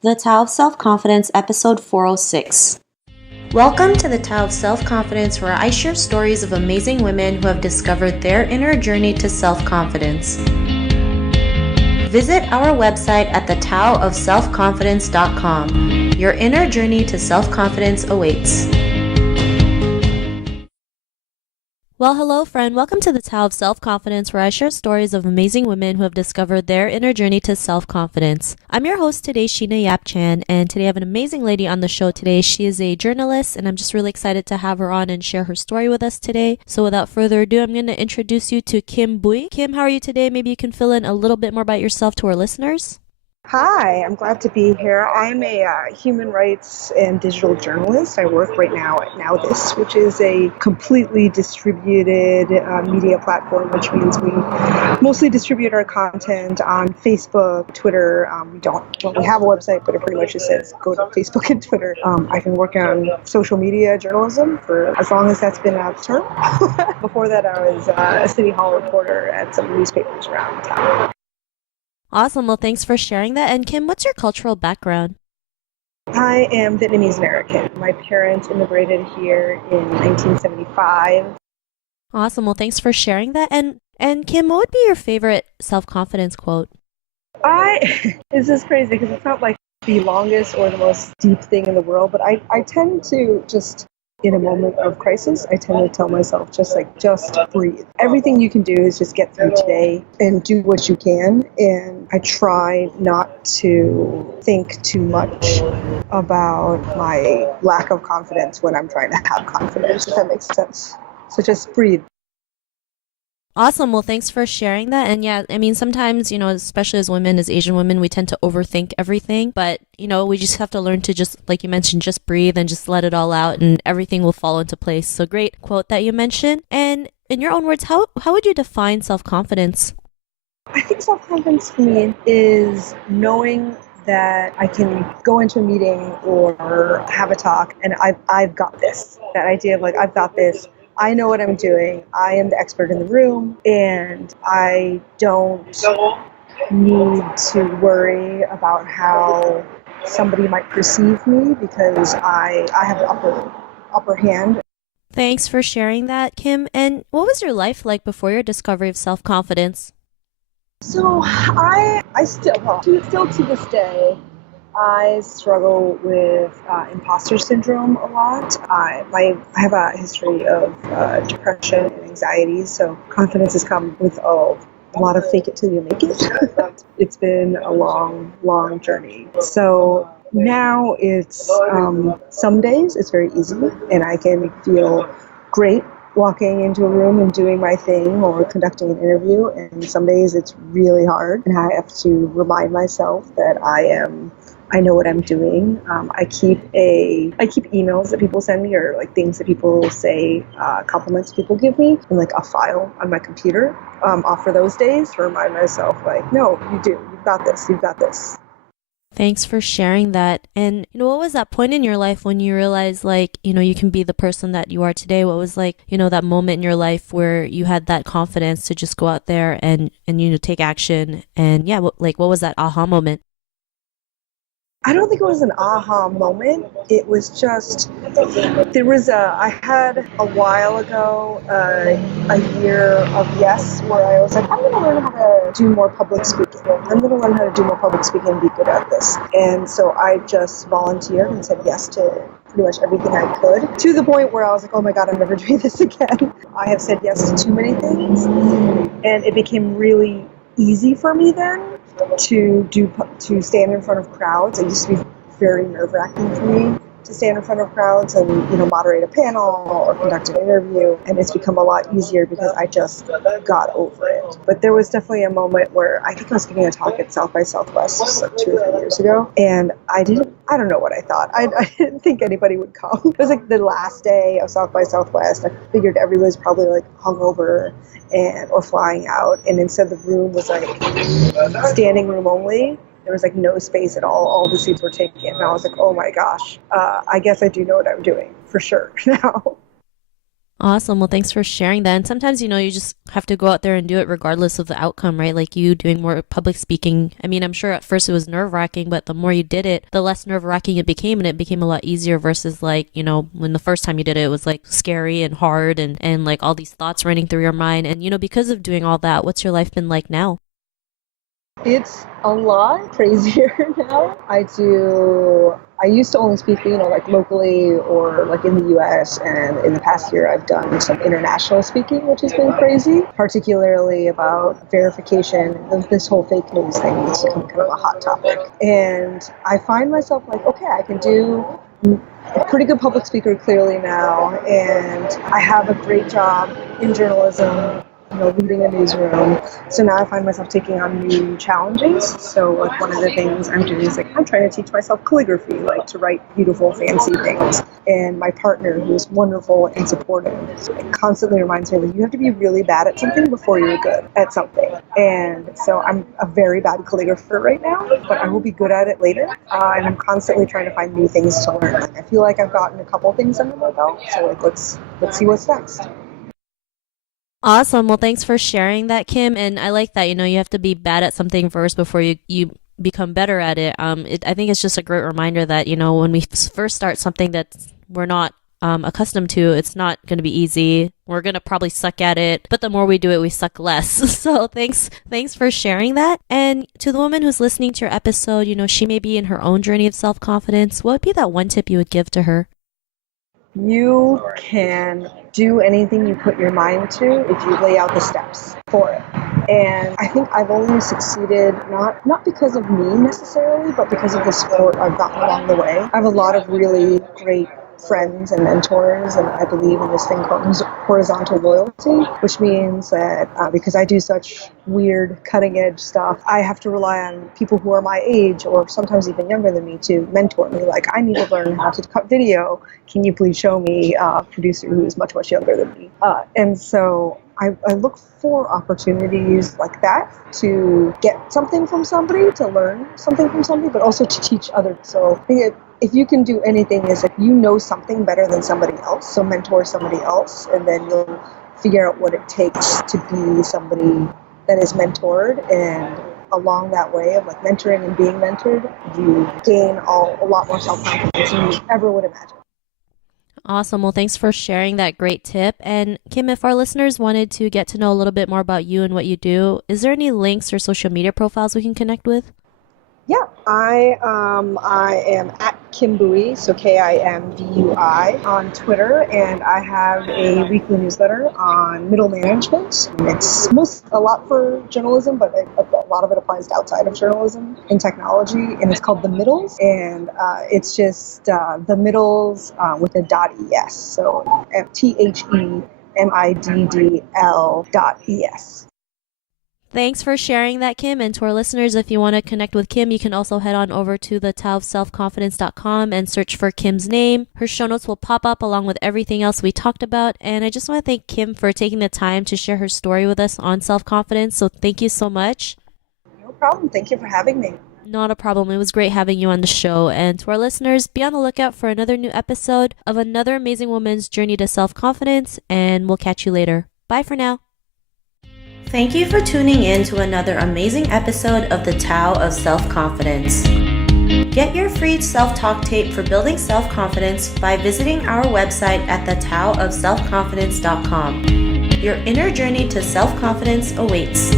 The Tao of Self-Confidence, episode 406. Welcome to the Tao of Self-Confidence, where I share stories of amazing women who have discovered their inner journey to self-confidence. Visit our website at thetaoofselfconfidence.com. Your inner journey to self-confidence awaits. Well, hello, friend. Welcome to the Tao of Self-Confidence, where I share stories of amazing women who have discovered their inner journey to self-confidence. I'm your host today, Sheena Yap Chan, and today I have an amazing lady on the show today. She is a journalist, and I'm just really excited to have her on and share her story with us today. So without further ado, I'm going to introduce you to Kim Bui. Kim, how are you today? Maybe you can fill in a little bit more about yourself to our listeners. Hi, I'm glad to be here. I'm a human rights and digital journalist. I work right now at NowThis, which is a completely distributed media platform, which means we mostly distribute our content on Facebook, Twitter. We have a website, but it pretty much just says go to Facebook and Twitter. I've been working on social media journalism for as long as that's been out of term. Before that, I was a City Hall reporter at some newspapers around town. Awesome. Well, thanks for sharing that. And Kim, what's your cultural background? I am Vietnamese American. My parents immigrated here in 1975. Awesome. Well, thanks for sharing that. And Kim, what would be your favorite self-confidence quote? This is crazy because it's not like the longest or the most deep thing in the world, but I tend to just, in a moment of crisis, I tend to tell myself just breathe. Everything you can do is just get through today and do what you can. And I try not to think too much about my lack of confidence when I'm trying to have confidence, if that makes sense. So just breathe. Awesome. Well, thanks for sharing that. And yeah, I mean, sometimes, especially as women, as Asian women, we tend to overthink everything. But, we just have to learn to just, like you mentioned, just breathe and just let it all out and everything will fall into place. So great quote that you mentioned. And in your own words, how would you define self-confidence? I think self-confidence for me is knowing that I can go into a meeting or have a talk and I've got this. That idea of I've got this. I know what I'm doing. I am the expert in the room, and I don't need to worry about how somebody might perceive me because I have the upper hand. Thanks for sharing that, Kim. And what was your life like before your discovery of self-confidence? So I still to this day, I struggle with imposter syndrome a lot. I have a history of depression and anxiety, so confidence has come with a lot of fake it till you make it. It's been a long, long journey. So now it's some days it's very easy, and I can feel great walking into a room and doing my thing or conducting an interview, and some days it's really hard, and I have to remind myself that I know what I'm doing. I keep emails that people send me or things that people say, compliments people give me, in a file on my computer off for those days to remind myself no, you do. You've got this. Thanks for sharing that. And, what was that point in your life when you realized, you can be the person that you are today? What was that moment in your life where you had that confidence to just go out there and take action? And yeah, what was that aha moment? I don't think it was an aha moment. It was just, I had a while ago a year of yes, where I was I'm going to learn how to do more public speaking. I'm going to learn how to do more public speaking and be good at this. And so I just volunteered and said yes to pretty much everything I could, to the point where I was oh my God, I'm never doing this again. I have said yes to too many things, and it became really easy for me then to stand in front of crowds. It used to be very nerve-wracking for me to stand in front of crowds and moderate a panel or conduct an interview, and it's become a lot easier because I just got over it. But there was definitely a moment where I think I was giving a talk at South by Southwest just 2 or 3 years ago, and I don't know what I thought. I didn't think anybody would come. It was the last day of South by Southwest. I figured everybody's probably hungover or flying out, and instead the room was standing room only. There was no space at all. All the seats were taken. And I was oh my gosh, I guess I do know what I'm doing for sure now. Awesome. Well, thanks for sharing that. And sometimes, you just have to go out there and do it regardless of the outcome, right? Like you doing more public speaking. I mean, I'm sure at first it was nerve wracking, but the more you did it, the less nerve wracking it became. And it became a lot easier versus like, when the first time you did it, it was like scary and hard and like all these thoughts running through your mind. And, because of doing all that, what's your life been like now? It's a lot crazier now. I used to only speak, like locally or like in the US. And in the past year, I've done some international speaking, which has been crazy, particularly about verification. This whole fake news thing has become kind of a hot topic. And I find myself like, okay, I can do a pretty good public speaker clearly now. And I have a great job in journalism, leading a newsroom. So now I find myself taking on new challenges. So like one of the things I'm doing is like I'm trying to teach myself calligraphy, like to write beautiful, fancy things. And my partner, who's wonderful and supportive, constantly reminds me that you have to be really bad at something before you're good at something. And so I'm a very bad calligrapher right now, but I will be good at it later. And I'm constantly trying to find new things to learn. Like I feel like I've gotten a couple things under my belt. So like let's see what's next. Awesome. Well, thanks for sharing that, Kim. And I like that, you have to be bad at something first before you become better at it. I think it's just a great reminder that, when we first start something that we're not accustomed to, it's not going to be easy. We're going to probably suck at it, but the more we do it, we suck less. So thanks for sharing that. And to the woman who's listening to your episode, she may be in her own journey of self-confidence. What would be that one tip you would give to her? You can do anything you put your mind to if you lay out the steps for it. And I think I've only succeeded not because of me necessarily, but because of the support I've gotten along the way. I have a lot of really great friends and mentors, and I believe in this thing called horizontal loyalty, which means that because I do such weird cutting edge stuff, I have to rely on people who are my age or sometimes even younger than me to mentor me. Like, I need to learn how to cut video. Can you please show me a producer who is much, much younger than me? And so I look for opportunities like that to get something from somebody, to learn something from somebody, but also to teach others. So I think if you can do anything, is if you know something better than somebody else, so mentor somebody else, and then you'll figure out what it takes to be somebody that is mentored. And along that way of like mentoring and being mentored, you gain a lot more self-confidence than you ever would imagine. Awesome. Well, thanks for sharing that great tip. And Kim, if our listeners wanted to get to know a little bit more about you and what you do, is there any links or social media profiles we can connect with? Yeah, I am at Kim Bui, so KIMBUI on Twitter, and I have a weekly newsletter on middle management. It's a lot for journalism, but a lot of it applies to outside of journalism and technology, and it's called The Middles, and it's just The Middles with a .es, so THEMIDDL.es. Thanks for sharing that, Kim. And to our listeners, if you want to connect with Kim, you can also head on over to the taoofselfconfidence.com and search for Kim's name. Her show notes will pop up along with everything else we talked about. And I just want to thank Kim for taking the time to share her story with us on self-confidence. So thank you so much. No problem. Thank you for having me. Not a problem. It was great having you on the show. And to our listeners, be on the lookout for another new episode of another amazing woman's journey to self-confidence. And we'll catch you later. Bye for now. Thank you for tuning in to another amazing episode of the Tao of Self-Confidence. Get your free self-talk tape for building self-confidence by visiting our website at thetaoofselfconfidence.com. Your inner journey to self-confidence awaits.